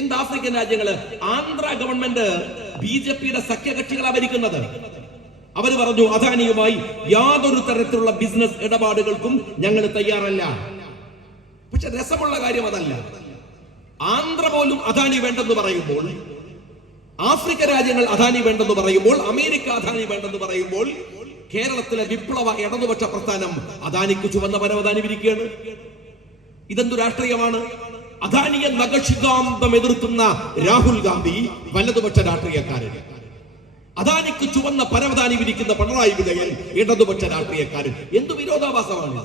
എന്ത് ആഫ്രിക്കൻ രാജ്യങ്ങള്? ആന്ധ്ര ഗവൺമെന്റ് ബിജെപിയുടെ സഖ്യകക്ഷികളാ ഭരിക്കുന്നത്. അവര് പറഞ്ഞു അദാനിയുമായി യാതൊരു തരത്തിലുള്ള ബിസിനസ് ഇടപാടുകൾക്കും ഞങ്ങൾ തയ്യാറല്ല. പക്ഷെ രസമുള്ള കാര്യം അതല്ല. ആന്ധ്ര പോലും അദാനി വേണ്ടെന്ന് പറയുമ്പോൾ, ആഫ്രിക്ക രാജ്യങ്ങൾ അദാനി വേണ്ടെന്ന് പറയുമ്പോൾ, അമേരിക്ക അദാനി വേണ്ടെന്ന് പറയുമ്പോൾ, കേരളത്തിലെ വിപ്ലവ ഇടതുപക്ഷ പ്രസ്ഥാനം അദാനിക്ക് ചുവന്ന പരവതാനി വിരിക്കുകയാണ്. ഇതെന്തു രാഷ്ട്രീയമാണ്? അദാനിയെ നഖശികാന്തം എതിർക്കുന്ന രാഹുൽ ഗാന്ധി വലതുപക്ഷ രാഷ്ട്രീയക്കാരൻ, അദാനിക്ക് ചുവന്ന പരവതാനി വിരിക്കുന്ന പിണറായി വിജയൻ ഇടതുപക്ഷ രാഷ്ട്രീയക്കാരൻ. എന്തു വിരോധാഭാസമാണ്?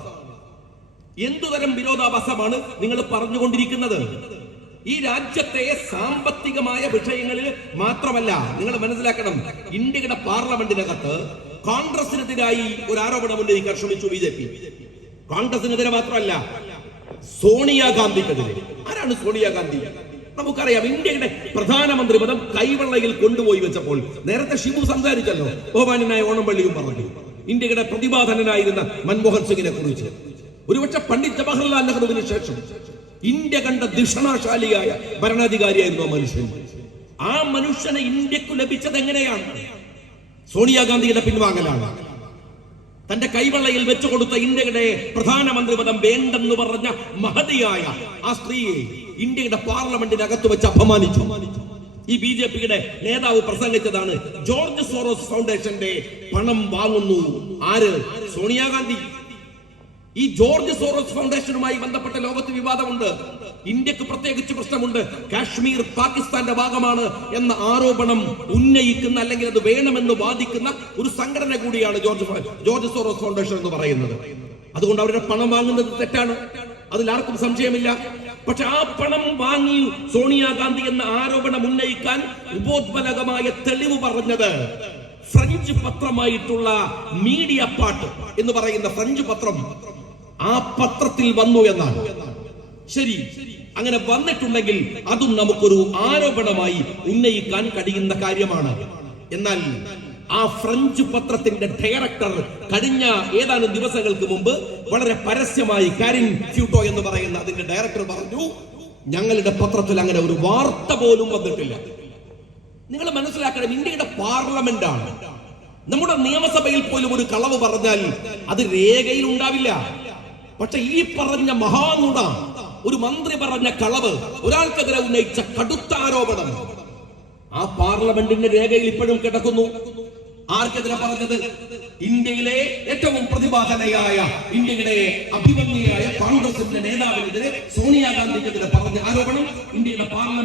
എന്തുതരം വിരോധാഭാസമാണ് നിങ്ങൾ പറഞ്ഞുകൊണ്ടിരിക്കുന്നത്? ഈ രാജ്യത്തെ സാമ്പത്തികമായ വിഷയങ്ങളിൽ മാത്രമല്ല, നിങ്ങൾ മനസ്സിലാക്കണം, ഇന്ത്യയുടെ പാർലമെന്റിനകത്ത് കോൺഗ്രസിനെതിരായി ഒരു ആരോപണം ഉന്നയിക്കാൻ ശ്രമിച്ചു ബിജെപി. കോൺഗ്രസിനെതിരെ മാത്രമല്ല, സോണിയാഗാന്ധിക്കെതിരെ. ആരാണ് സോണിയാഗാന്ധി? നമുക്കറിയാം, ഇന്ത്യയുടെ പ്രധാനമന്ത്രി പദം കൈവെള്ളയിൽ കൊണ്ടുപോയി വെച്ചപ്പോൾ നേരത്തെ ഷിബു സംസാരിച്ചല്ലോ, ബഹുമാന്യനായ ഓണംപള്ളിയും പറഞ്ഞു ഇന്ത്യയുടെ പ്രതിഭാധനനായിരുന്ന മൻമോഹൻ സിംഗിനെ കുറിച്ച്. ഒരുപക്ഷെ പണ്ഡിറ്റ് ജവഹർലാൽ നെഹ്റുവിന് ശേഷം ഇന്ത്യ കണ്ട ദിഷണാശാലിയായ ഭരണാധികാരിയായിരുന്നു ആ മനുഷ്യൻ. ആ മനുഷ്യനെ ഇന്ത്യക്ക് ലഭിച്ചത് എങ്ങനെയാണ്? സോണിയാഗാന്ധിയുടെ പിൻവാങ്ങലാണ്. തന്റെ കൈവെള്ളയിൽ വെച്ചുകൊടുത്ത ഇന്ത്യയുടെ പ്രധാനമന്ത്രി പദം വേണ്ടെന്ന് പറഞ്ഞ മഹതിയായ ആ സ്ത്രീയെ ഇന്ത്യയുടെ പാർലമെന്റിനകത്ത് വെച്ച് അപമാനിച്ചു. ഈ ബിജെപിയുടെ നേതാവ് പ്രസംഗിച്ചതാണ്, ജോർജ് സോറോസ് ഫൗണ്ടേഷന്റെ പണം വാങ്ങുന്നു ആര്? സോണിയാഗാന്ധി. ഈ ജോർജ് സോറോസ് ഫൗണ്ടേഷനുമായി ബന്ധപ്പെട്ട ലോകത്ത് വിവാദമുണ്ട്. ഇന്ത്യക്ക് പ്രത്യേകിച്ച് പ്രശ്നമുണ്ട്. കാശ്മീർ പാകിസ്ഥാന്റെ ഭാഗമാണ് എന്ന ആരോപണം ഉന്നയിക്കുന്ന, അല്ലെങ്കിൽ അത് വേണമെന്ന് വാദിക്കുന്ന ഒരു സംഘടന കൂടിയാണ് ജോർജ് സോറോസ് ഫൗണ്ടേഷൻ എന്ന് പറയുന്നത്. അതുകൊണ്ട് അവരുടെ പണം വാങ്ങുന്നത് തെറ്റാണ്, അതിൽ ആർക്കും സംശയമില്ല. പക്ഷെ ആ പണം വാങ്ങി സോണിയാഗാന്ധി എന്ന ആരോപണം ഉന്നയിക്കാൻ ഉപോത്ബലകമായ തെളിവ് പറഞ്ഞത് ഫ്രഞ്ച് പത്രമായിട്ടുള്ള മീഡിയ പാർട്ട് എന്ന് പറയുന്ന ഫ്രഞ്ച് പത്രം, ആ പത്രത്തിൽ വന്നു എന്നാണ്. ശരി, അങ്ങനെ വന്നിട്ടുണ്ടെങ്കിൽ അതും നമുക്കൊരു ആരോപണമായി ഉന്നയിക്കാൻ കഴിയുന്ന കാര്യമാണ്. എന്നാൽ ആ ഫ്രഞ്ച് പത്രത്തിന്റെ ഡയറക്ടർ കഴിഞ്ഞ ഏതാനും ദിവസങ്ങൾക്ക് മുമ്പ് വളരെ പരസ്യമായി, കാരിൻ ഫ്യൂട്ടോ എന്ന് പറയുന്ന അതിന്റെ ഡയറക്ടർ പറഞ്ഞു, ഞങ്ങളുടെ പത്രത്തിൽ അങ്ങനെ ഒരു വാർത്ത പോലും വന്നിട്ടില്ല. നിങ്ങൾ മനസ്സിലാക്കണം, ഇന്ത്യയുടെ പാർലമെന്റ് ആണ്. നമ്മുടെ നിയമസഭയിൽ പോലും ഒരു കളവ് പറഞ്ഞാൽ അത് രേഖയിൽ ഉണ്ടാവില്ല. പക്ഷെ ഈ പറഞ്ഞ മഹാനുണ, ഒരു മന്ത്രി പറഞ്ഞ കളവ്, ഒരാൾക്കെതിരെ ഉന്നയിച്ച കടുത്ത ആരോപണം ആ പാർലമെന്റിന്റെ രേഖയിൽ ഇപ്പോഴും കിടക്കുന്നു. ആർക്കെതിരെ പറഞ്ഞത്? ഇന്ത്യയിലെ ഏറ്റവും പ്രതിഭാധനയായ, ഇന്ത്യയുടെ അഭിമന്യയായ കോൺഗ്രസിന്റെ നേതാവിനെതിരെ, സോണിയാഗാന്ധിക്കെതിരെ പറഞ്ഞ ആരോപണം ഇന്ത്യയുടെ പാർലമെന്റ്